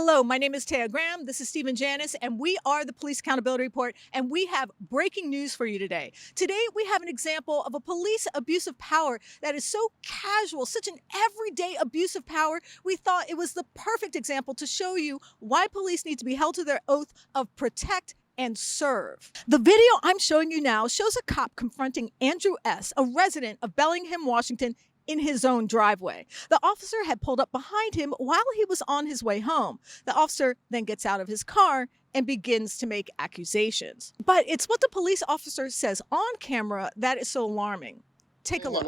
Hello, my name is Taya. This is Stephen Janis, and we are the Police Accountability Report, and we have breaking news for you today. Today, we have an example of a police abuse of power that is so casual, such an everyday abuse of power. We thought it was the perfect example to show you why police need to be held to their oath of protect and serve. The video I'm showing you now shows a cop confronting Andrew S., a resident of Bellingham, Washington, in his own driveway. The officer had pulled up behind him while he was on his way home. The officer then gets out of his car and begins to make accusations. But it's what the police officer says on camera that is so alarming. Take a look.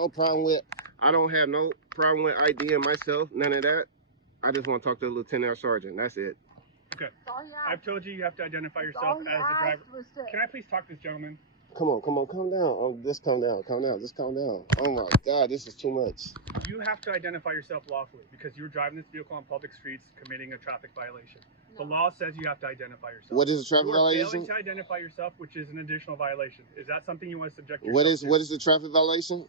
I don't have no problem with IDing myself, none of that. I just want to talk to the lieutenant or sergeant, that's it. Okay. I've told you have to identify yourself as the driver. Can I please talk to this gentleman? Come on, calm down. Just calm down, just calm down. Oh my God, this is too much. You have to identify yourself lawfully because you're driving this vehicle on public streets committing a traffic violation. No. The law says you have to identify yourself. What is a traffic violation? Failing to identify yourself, which is an additional violation. Is that something you want to subject yourself to? What is the traffic violation?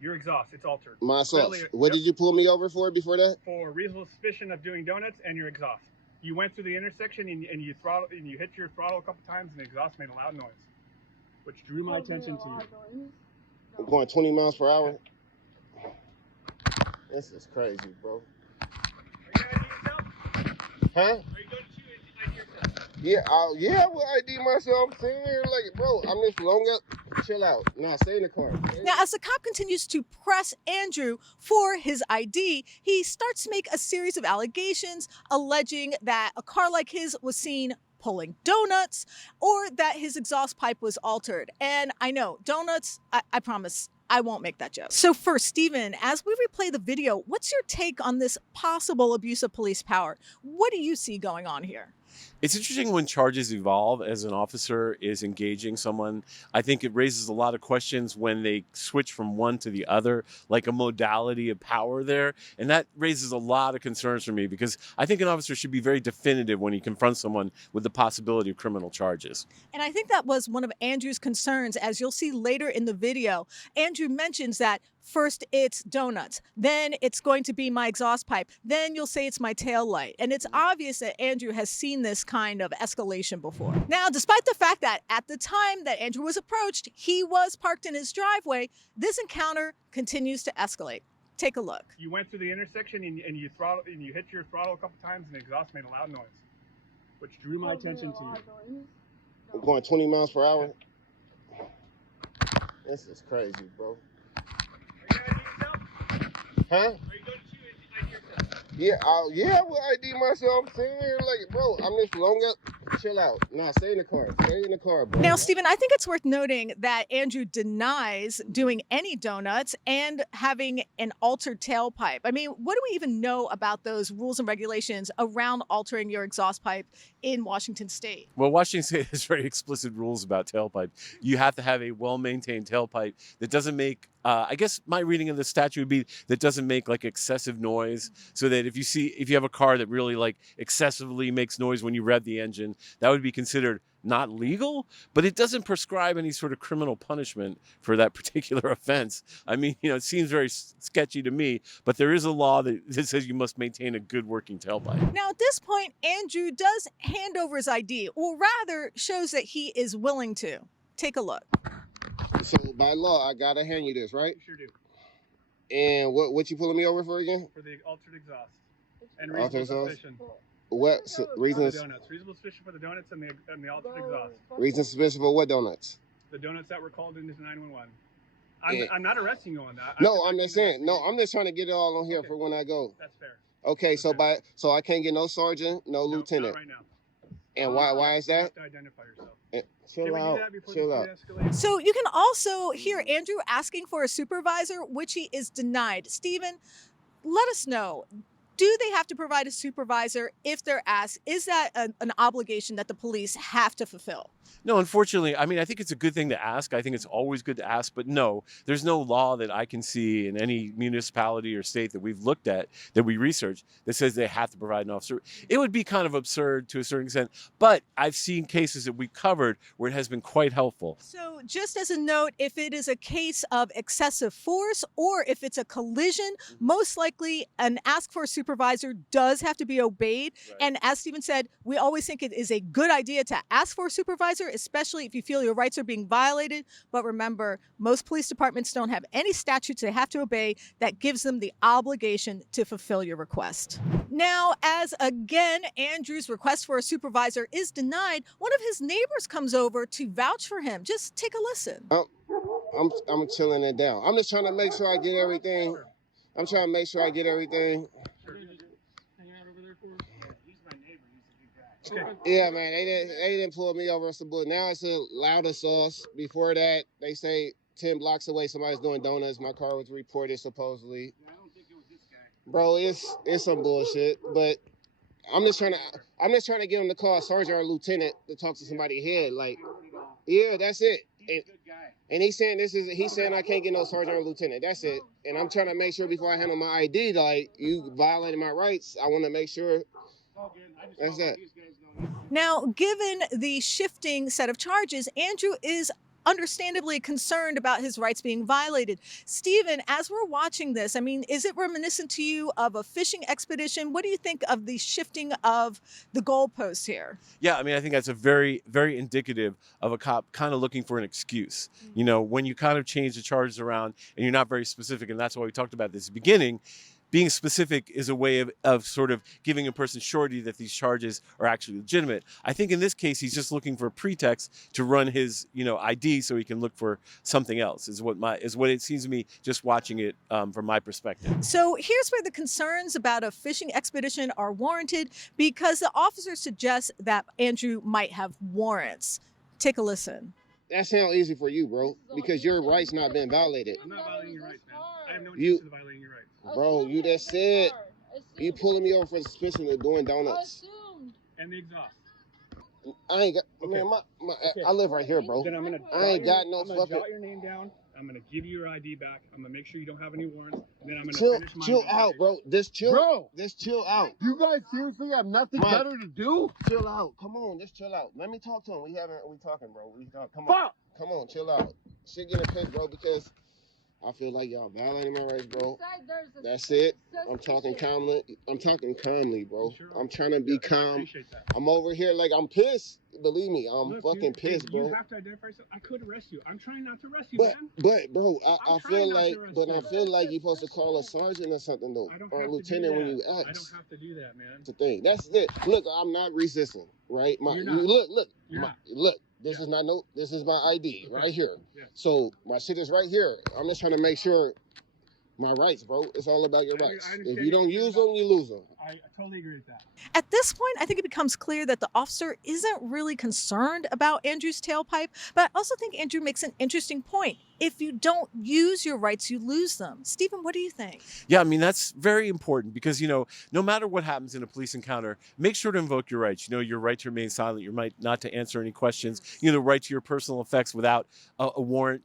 Your exhaust, it's altered. My exhaust. What did you pull me over for before that? For reasonable suspicion of doing donuts and your exhaust. You went through the intersection and you hit your throttle a couple times and the exhaust made a loud noise, which drew my attention to you. I'm going 20 miles per hour. This is crazy, bro. Are you going to ID yourself? Huh? Are you going to ID yourself? Yeah, I will ID myself. I'm sitting here like, bro, I'm just long up. Chill out. Nah, stay in the car. Now, as the cop continues to press Andrew for his ID, he starts to make a series of allegations alleging that a car like his was seen pulling donuts or that his exhaust pipe was altered. And I know, donuts, I promise, I won't make that joke. So first, Stephen, as we replay the video, what's your take on this possible abuse of police power? What do you see going on here? It's interesting when charges evolve as an officer is engaging someone. I think it raises a lot of questions when they switch from one to the other, like a modality of power there. And that raises a lot of concerns for me because I think an officer should be very definitive when he confronts someone with the possibility of criminal charges. And I think that was one of Andrew's concerns, as you'll see later in the video. Andrew mentions that first it's donuts, then it's going to be my exhaust pipe, then you'll say it's my tail light. And it's obvious that Andrew has seen this kind of escalation before. Now, despite the fact that at the time that Andrew was approached, he was parked in his driveway, this encounter continues to escalate. Take a look. You went through the intersection and you hit your throttle a couple times and the exhaust made a loud noise, which drew my attention to you. I'm going 20 miles per hour. This is crazy, bro. Are you going to ID yourself? Huh? Are you going to ID yourself? Yeah, I will ID myself. I'm sitting here like, bro, I'm just long up. Chill out. Nah, stay in the car. Stay in the car, bro. Now, Stephen, I think it's worth noting that Andrew denies doing any donuts and having an altered tailpipe. I mean, what do we even know about those rules and regulations around altering your exhaust pipe in Washington State? Well, Washington State has very explicit rules about tailpipe. You have to have a well-maintained tailpipe that doesn't make I guess my reading of the statute would be that doesn't make like excessive noise, so that if you have a car that really like excessively makes noise when you rev the engine, that would be considered not legal, but it doesn't prescribe any sort of criminal punishment for that particular offense. I mean, it seems very sketchy to me, but there is a law that says you must maintain a good working tailpipe. Now, at this point, Andrew does hand over his ID, or rather shows that he is willing to. Take a look. So by law, I gotta hand you this, right? You sure do. And what you pulling me over for again? For the altered exhaust and reasonable suspicion. What reasons? Donuts. Reasonable suspicion for the donuts and the altered exhaust. Reason suspicion for what donuts? The donuts that were called into 911. I'm not arresting you on that. No, I'm just saying. No, I'm just trying to get it all on here for when I go. That's fair. Okay, so I can't get no sergeant, no lieutenant. Not right now. And why is that? You have to identify yourself. Chill out. So you can also hear Andrew asking for a supervisor, which he is denied. Stephen, let us know. Do they have to provide a supervisor if they're asked? Is that an obligation that the police have to fulfill? No, unfortunately, I mean, I think it's a good thing to ask. I think it's always good to ask, but no, there's no law that I can see in any municipality or state that we've looked at, that we researched, that says they have to provide an officer. It would be kind of absurd to a certain extent, but I've seen cases that we covered where it has been quite helpful. So just as a note, if it is a case of excessive force or if it's a collision, most likely an ask for a supervisor supervisor does have to be obeyed. Right. And as Stephen said, we always think it is a good idea to ask for a supervisor, especially if you feel your rights are being violated. But remember, most police departments don't have any statutes they have to obey that gives them the obligation to fulfill your request. Now, as again, Andrew's request for a supervisor is denied, one of his neighbors comes over to vouch for him. Just take a listen. I'm chilling it down. I'm just trying to make sure I get everything. I'm trying to make sure I get everything. Yeah, man, they didn't pull me over some bull. Now it's a louder sauce. Before that, they say 10 blocks away somebody's doing donuts. My car was reported supposedly. I don't think it was this guy. Bro, it's some bullshit. But I'm just trying to get him to call a sergeant or a lieutenant to talk to somebody head. Like, yeah, that's it. He's a good guy. And he's saying I can't get no sergeant or lieutenant. That's it. And I'm trying to make sure before I handle my ID, like, you violated my rights. I want to make sure. That's that. Now, given the shifting set of charges, Andrew is understandably concerned about his rights being violated. Stephen, as we're watching this, I mean, is it reminiscent to you of a fishing expedition? What do you think of the shifting of the goalposts here? Yeah, I mean, I think that's a very, very indicative of a cop kind of looking for an excuse. You know, when you kind of change the charges around and you're not very specific, and that's why we talked about this at the beginning. Being specific is a way of sort of giving a person surety that these charges are actually legitimate. I think in this case, he's just looking for a pretext to run his, ID so he can look for something else. Is what it seems to me just watching it from my perspective. So here's where the concerns about a fishing expedition are warranted, because the officer suggests that Andrew might have warrants. Take a listen. That sounds easy for you, bro, because your rights not been violated. I'm not violating your rights, man. I have no You- interest in violating your rights. Bro, you just said you pulling me over for suspicion of doing donuts. And the exhaust. I ain't got, Okay. man, I live right here, bro. Then I'm gonna. I ain't got no I'm gonna fucking. jot your name down. I'm gonna give you your ID back. I'm gonna make sure you don't have any warrants. And then I'm gonna Chill, finish my chill out, bro. Just chill. Bro, Just chill out. you guys seriously have nothing Mike. better to do? Chill out. Come on, just chill out. Let me talk to him. We talking, bro. Come on. Fuck! Come on, chill out. Shit getting pissed, bro, because I feel like y'all violating my rights, bro. That's it. I'm talking calmly. Bro. Sure. I'm trying to be I calm. appreciate that. I'm over here like I'm pissed. Believe me, I'm Look, fucking dude, pissed, You bro. have to identify yourself. I could arrest you. I'm trying not to arrest you, But, man. bro, I I'm feel trying not like, to arrest but you. I feel like you're supposed to call a sergeant or something, though, I don't or a have to do lieutenant when you that. I don't ask. have to do that, man. That's the thing. That's it. Look, I'm not resisting, right? You're not. Look, You're not. look. This Yeah. is not no. This is my ID right here. Yeah. So my shit is right here. I'm just trying to make sure my rights, bro. It's all about your I rights. understand If you don't use them, you lose them. I totally agree with that. At this point, I think it becomes clear that the officer isn't really concerned about Andrew's tailpipe, but I also think Andrew makes an interesting point. If you don't use your rights, you lose them. Stephen, what do you think? Yeah, I mean, that's very important because, no matter what happens in a police encounter, make sure to invoke your rights. Your right to remain silent, your right not to answer any questions, the right to your personal effects without a warrant.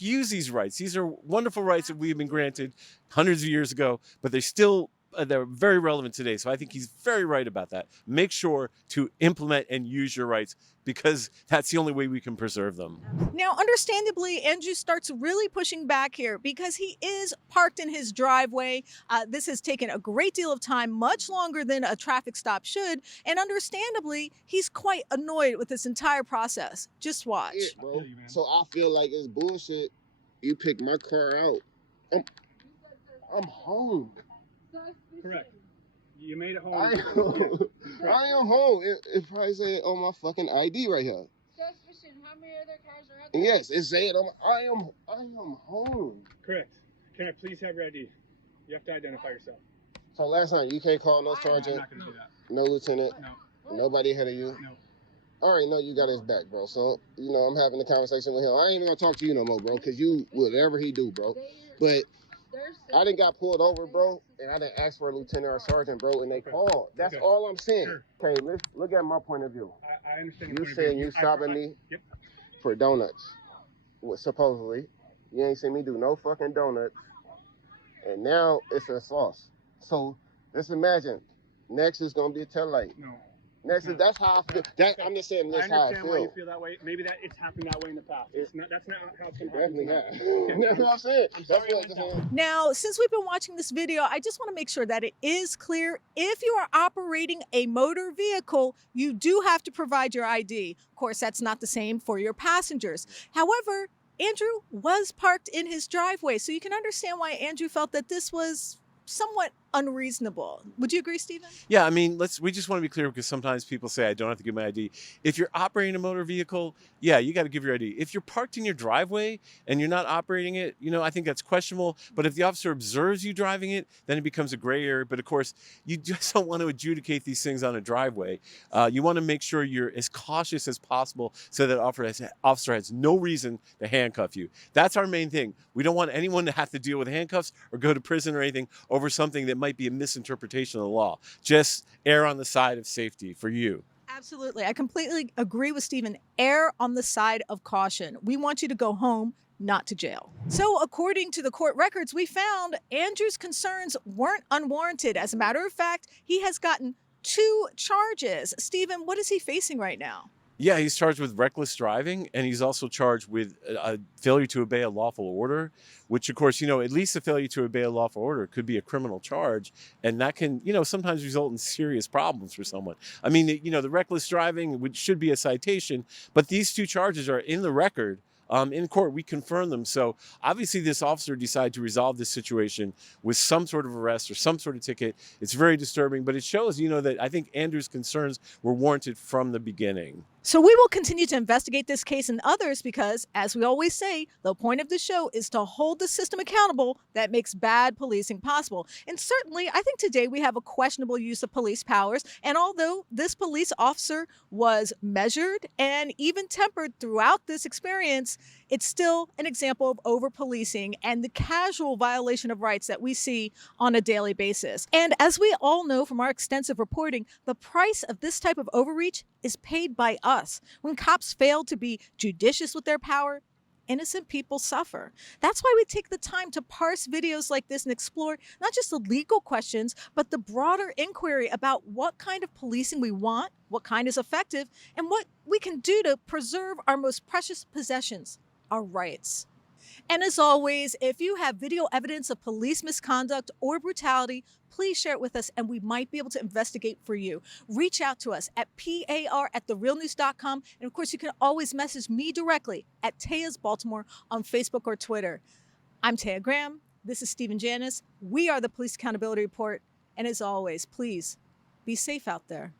Use these rights. These are wonderful rights that we've been granted hundreds of years ago, but they're very relevant today. So I think he's very right about that. Make sure to implement and use your rights because that's the only way we can preserve them. Now, understandably, Andrew starts really pushing back here because he is parked in his driveway. This has taken a great deal of time, much longer than a traffic stop should. And understandably, he's quite annoyed with this entire process. Just watch. Yeah, bro. I feel you, man. So I feel like it's bullshit. You picked my car out. I'm home. Correct. You made it home. I am home. It probably said on my fucking ID right here. How many other cars are out there? Yes, it said I am home. Correct. Can I please have your ID? You have to identify yourself. So last time you can't call no I'm sergeant, not going to do that. no lieutenant, No. nobody ahead of you. No. I already know you got his back, bro. So I'm having a conversation with him. I ain't even gonna talk to you no more, bro, because you whatever he do, bro. But I done got pulled over, bro, and I done asked for a lieutenant or a sergeant, bro, and they called. That's Okay. all I'm saying. Sure. Okay, let's look at my point of view. I understand. You your point of saying view. you stopping me Yep. for donuts, supposedly. You ain't seen me do no fucking donuts, and now it's a sauce. So let's imagine next is gonna be a tail light. No. That's how I feel. I'm just saying I that's how I understand why you feel. feel that way. Maybe that it's happened that way in the past. It's not. That's not how it's going to Definitely happen. not. That's what I'm saying. I'm That's sorry what it went down. Now, since we've been watching this video, I just want to make sure that it is clear. If you are operating a motor vehicle, you do have to provide your ID. Of course, that's not the same for your passengers. However, Andrew was parked in his driveway, so you can understand why Andrew felt that this was somewhat unreasonable. Would you agree, Stephen? Yeah, I mean, we just want to be clear because sometimes people say I don't have to give my ID. If you're operating a motor vehicle, yeah, you got to give your ID. If you're parked in your driveway and you're not operating it, I think that's questionable. But if the officer observes you driving it, then it becomes a gray area. But of course, you just don't want to adjudicate these things on a driveway. You want to make sure you're as cautious as possible so that officer has no reason to handcuff you. That's our main thing. We don't want anyone to have to deal with handcuffs or go to prison or anything over something that might be a misinterpretation of the law. Just err on the side of safety for you. Absolutely. I completely agree with Stephen. Err on the side of caution. We want you to go home, not to jail. So according to the court records, we found Andrew's concerns weren't unwarranted. As a matter of fact, he has gotten 2 charges. Stephen, what is he facing right now? Yeah, he's charged with reckless driving, and he's also charged with a failure to obey a lawful order, which, of course, at least a failure to obey a lawful order could be a criminal charge, and that can, sometimes result in serious problems for someone. I mean, the reckless driving should be a citation, but these 2 charges are in the record. In court, we confirm them. So obviously this officer decided to resolve this situation with some sort of arrest or some sort of ticket. It's very disturbing, but it shows, that I think Andrew's concerns were warranted from the beginning. So we will continue to investigate this case and others because, as we always say, the point of the show is to hold the system accountable that makes bad policing possible. And certainly, I think today we have a questionable use of police powers. And although this police officer was measured and even tempered throughout this experience, it's still an example of over-policing and the casual violation of rights that we see on a daily basis. And as we all know from our extensive reporting, the price of this type of overreach is paid by us. When cops fail to be judicious with their power, innocent people suffer. That's why we take the time to parse videos like this and explore not just the legal questions, but the broader inquiry about what kind of policing we want, what kind is effective, and what we can do to preserve our most precious possessions, our rights. And as always, if you have video evidence of police misconduct or brutality, please share it with us and we might be able to investigate for you. Reach out to us at par@therealnews.com. And of course, you can always message me directly at Taya's Baltimore on Facebook or Twitter. I'm Taya Graham. This is Stephen Janis. We are the Police Accountability Report. And as always, please be safe out there.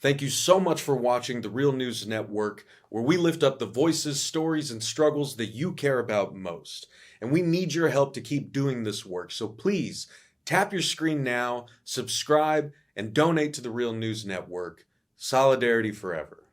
Thank you so much for watching The Real News Network, where we lift up the voices, stories, and struggles that you care about most. And we need your help to keep doing this work. So please tap your screen now, subscribe, and donate to The Real News Network. Solidarity forever.